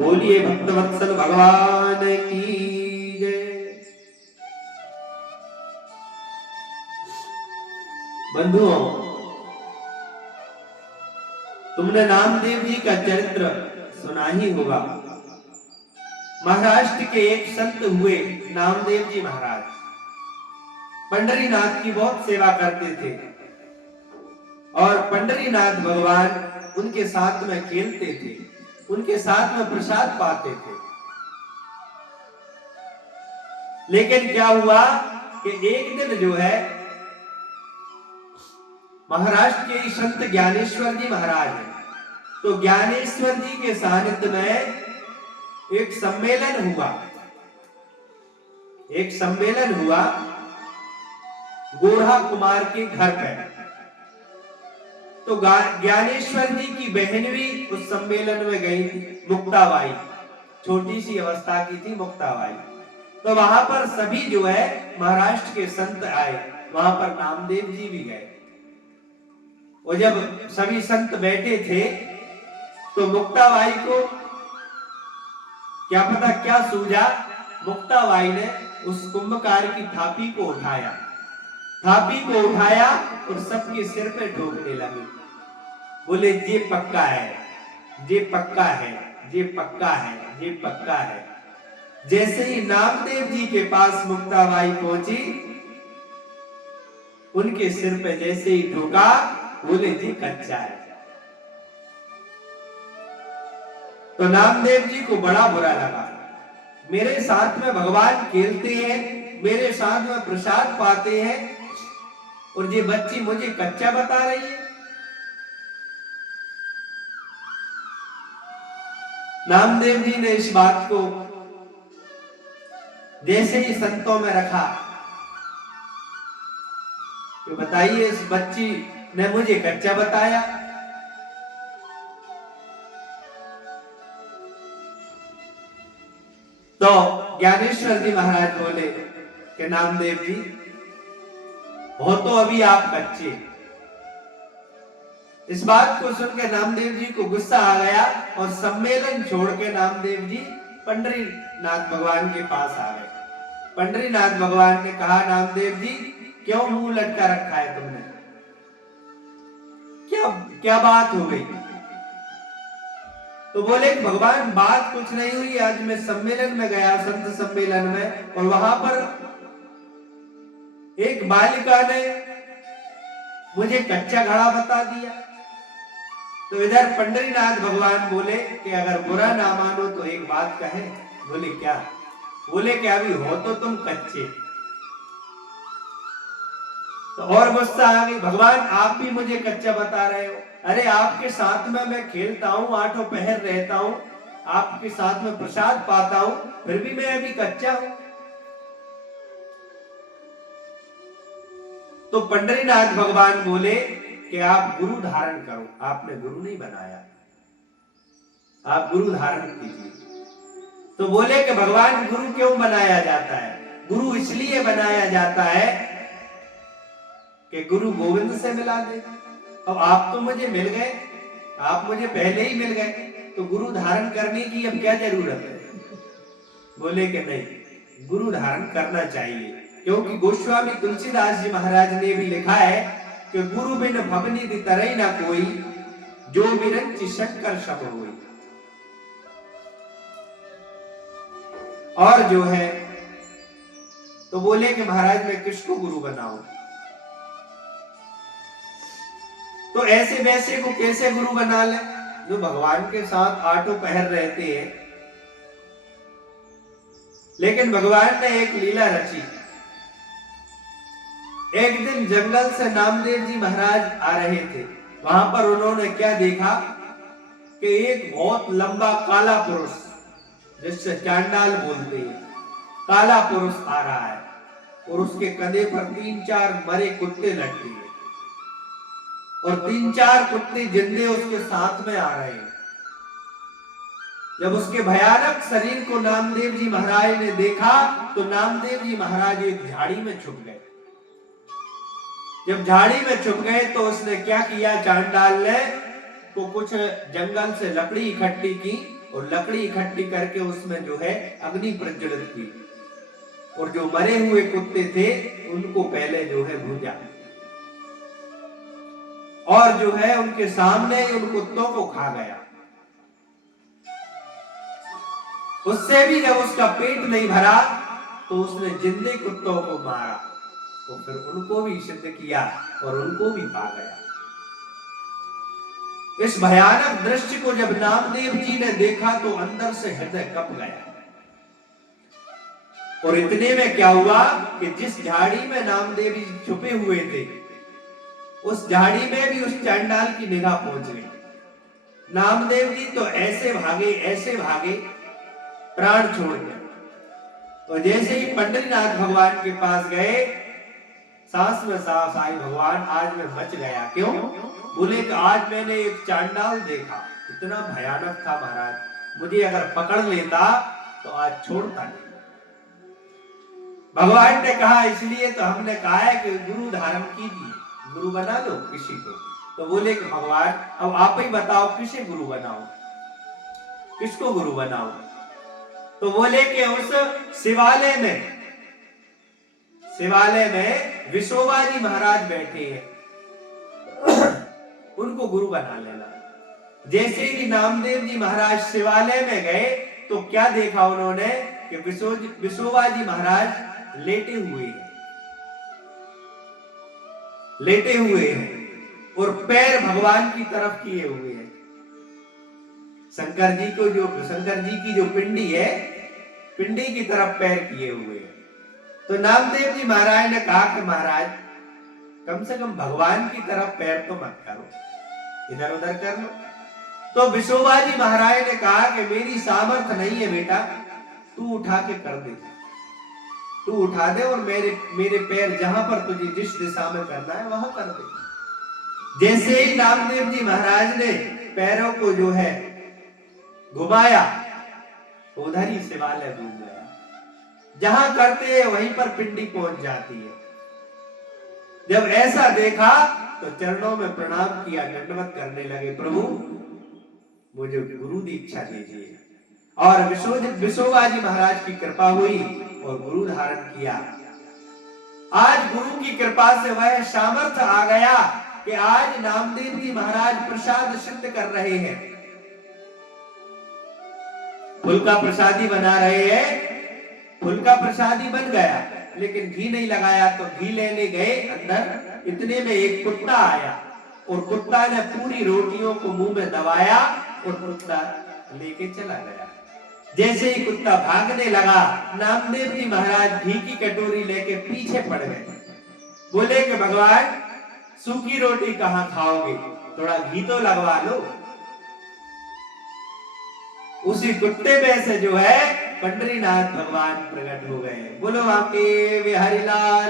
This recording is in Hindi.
बोलिए भक्तवत्सल भगवान की जय। बंधुओं, तुमने नामदेव जी का चरित्र सुना ही होगा। महाराष्ट्र के एक संत हुए नामदेव जी महाराज, पंढरीनाथ की बहुत सेवा करते थे और पंढरीनाथ भगवान उनके साथ में खेलते थे, उनके साथ में प्रसाद पाते थे। लेकिन क्या हुआ कि एक दिन जो है महाराष्ट्र के संत ज्ञानेश्वर जी महाराज हैं, तो ज्ञानेश्वर जी के सानिध्य में एक सम्मेलन हुआ गोरहा कुमार के घर पे। तो ज्ञानेश्वर जी की बहन भी उस सम्मेलन में गई थी, मुक्ताबाई, छोटी सी अवस्था की थी मुक्ताबाई। तो वहां पर सभी जो है महाराष्ट्र के संत आए, वहां पर नामदेव जी भी गए। और जब सभी संत बैठे थे तो मुक्ताबाई को क्या पता क्या सूझा, मुक्ताबाई ने उस कुंभकार की थापी को उठाया और सबके सिर पे ठोकने लगी। बोले ये पक्का है, ये पक्का है, ये पक्का है, ये पक्का है। जैसे ही नामदेव जी के पास मुक्ताबाई पहुंची, उनके सिर पे जैसे ही ठोका, बोले जी कच्चा है। तो नामदेव जी को बड़ा बुरा लगा, मेरे साथ में भगवान खेलते हैं, मेरे साथ में प्रसाद पाते हैं और ये बच्ची मुझे कच्चा बता रही है। नामदेव जी ने इस बात को जैसे ही संतों में रखा कि बताइए इस बच्ची ने मुझे कच्चा बताया। तो ज्ञानेश्वर जी महाराज बोले कि नामदेव जी हो तो अभी आप कच्चे। इस बात को सुनकर नामदेव जी को गुस्सा आ गया और सम्मेलन छोड़ के नामदेव जी पंढरीनाथ भगवान के पास आ गए। पंढरीनाथ भगवान ने कहा, नामदेव जी क्यों मुंह लटका रखा है तुमने, क्या बात हो गई? तो बोले भगवान बात कुछ नहीं हुई, आज मैं सम्मेलन में गया, संत सम्मेलन में, और वहां पर एक बालिका ने मुझे कच्चा घड़ा बता दिया। तो इधर पंढरीनाथ भगवान बोले कि अगर बुरा ना मानो तो एक बात कहे। बोले क्या? बोले कि अभी हो तो तुम कच्चे। तो और गुस्सा आ गई, भगवान आप भी मुझे कच्चा बता रहे हो। अरे आपके साथ में मैं खेलता हूँ, आठों पहर रहता हूँ, आपके साथ में प्रसाद पाता हूँ, फिर भी मैं अभी कच्चा हूं। तो पंढरीनाथ भगवान बोले कि आप गुरु धारण करो। आपने गुरु नहीं बनाया, आप गुरु धारण कीजिए। तो बोले कि भगवान गुरु क्यों बनाया जाता है? गुरु इसलिए बनाया जाता है कि गुरु गोविंद से मिला दे। अब आप तो मुझे मिल गए, आप मुझे पहले ही मिल गए, तो गुरु धारण करने की अब क्या जरूरत है? बोले कि नहीं, गुरु धारण करना चाहिए, क्योंकि गोस्वामी तुलसीदास जी महाराज ने भी लिखा है कि गुरु बिन भवनिधि तरई ना कोई, जो विरंचि शंकर सब होई। और जो है तो बोले कि महाराज मैं किसको गुरु बनाऊं? तो ऐसे वैसे को कैसे गुरु बना ले जो भगवान के साथ आठों पहर रहते हैं। लेकिन भगवान ने एक लीला रची। एक दिन जंगल से नामदेव जी महाराज आ रहे थे, वहां पर उन्होंने क्या देखा कि एक बहुत लंबा काला पुरुष, जिससे चांडाल बोलते हैं, काला पुरुष आ रहा है और उसके कंधे पर 3-4 मरे कुत्ते लटके हैं और 3-4 कुत्ते जिंदे उसके साथ में आ रहे हैं। जब उसके भयानक शरीर को नामदेव जी महाराज ने देखा तो नामदेव जी महाराज एक झाड़ी में छुप गए। जब झाड़ी में छुप गए तो उसने क्या किया, चांडाल ने को कुछ जंगल से लकड़ी इकट्ठी की और लकड़ी इकट्ठी करके उसमें जो है अग्नि प्रज्वलित की, और जो मरे हुए कुत्ते थे उनको पहले जो है भूजा, और जो है उनके सामने उन कुत्तों को खा गया। उससे भी जब उसका पेट नहीं भरा तो उसने जिंदे कुत्तों को मारा, तो फिर उनको भी सिद्ध किया और उनको भी पा गया। इस भयानक दृश्य को जब नामदेव जी ने देखा तो अंदर से हृदय कप गया। और इतने में क्या हुआ कि जिस झाड़ी में नामदेव जी छुपे हुए थे, उस झाड़ी में भी उस चांडाल की निगाह पहुंच गई। नामदेव जी तो ऐसे भागे प्राण छोड़ गए। तो जैसे ही पंडरीनाथ भगवान के पास गए, सांस में सांस आई, भगवान आज मैं बच गया। क्यों? बोले कि आज मैंने एक चांडाल देखा, इतना भयानक था महाराज, मुझे अगर पकड़ लेता तो आज छोड़ता नहीं। भगवान ने कहा इसलिए तो हमने कहा है कि गुरु धारण कीजिए, गुरु बना लो किसी को। तो बोले कि भगवान अब आप ही बताओ किसे गुरु बनाओ, किसको गुरु बनाओ? तो बोले कि उस शिवालय में विशोबा जी महाराज बैठे हैं, उनको गुरु बना लेना। जैसे ही नामदेव जी महाराज शिवालय में गए तो क्या देखा उन्होंने कि विशोबा जी महाराज लेटे हुए हैं और पैर भगवान की तरफ किए हुए हैं। शंकर जी की जो पिंडी है, पिंडी की तरफ पैर किए हुए हैं। तो नामदेव जी महाराज ने कहा कि महाराज कम से कम भगवान की तरफ पैर तो मत करो, इधर उधर कर लो। तो विशोबा जी महाराज ने कहा कि मेरी सामर्थ्य नहीं है बेटा, तू उठा के कर दे, तू उठा दे और मेरे पैर जहां पर तुझे जिस दिशा में करना है वहां कर दे। जैसे ही नामदेव जी महाराज ने पैरों को जो है घुमाया, उधर ही शिवालय डूब गया। जहां करते हैं वहीं पर पिंडी पहुंच जाती है। जब ऐसा देखा तो चरणों में प्रणाम किया, दंडवत करने लगे, प्रभु मुझे गुरु दीक्षा दीजिए। और विशोबा जी महाराज की कृपा हुई और गुरु धारण किया। आज गुरु की कृपा से वह सामर्थ्य आ गया कि आज नामदेव जी महाराज प्रसाद सिद्ध कर रहे हैं, फूल का प्रसादी बना रहे हैं। फूल का प्रसादी बन गया, लेकिन घी नहीं लगाया। तो घी लेने गए अंदर, इतने में एक कुत्ता आया और कुत्ता ने पूरी रोटियों को मुंह में दबाया और कुत्ता लेके चला गया। जैसे ही कुत्ता भागने लगा, नामदेव जी महाराज घी की कटोरी लेके पीछे पड़ गए। बोले कि भगवान सूखी रोटी कहाँ खाओगे, थोड़ा घी तो लगवा लो। उसी कुत्ते में से जो है पंडरीनाथ भगवान प्रकट हो गए। बोलो आपके बिहारी लाल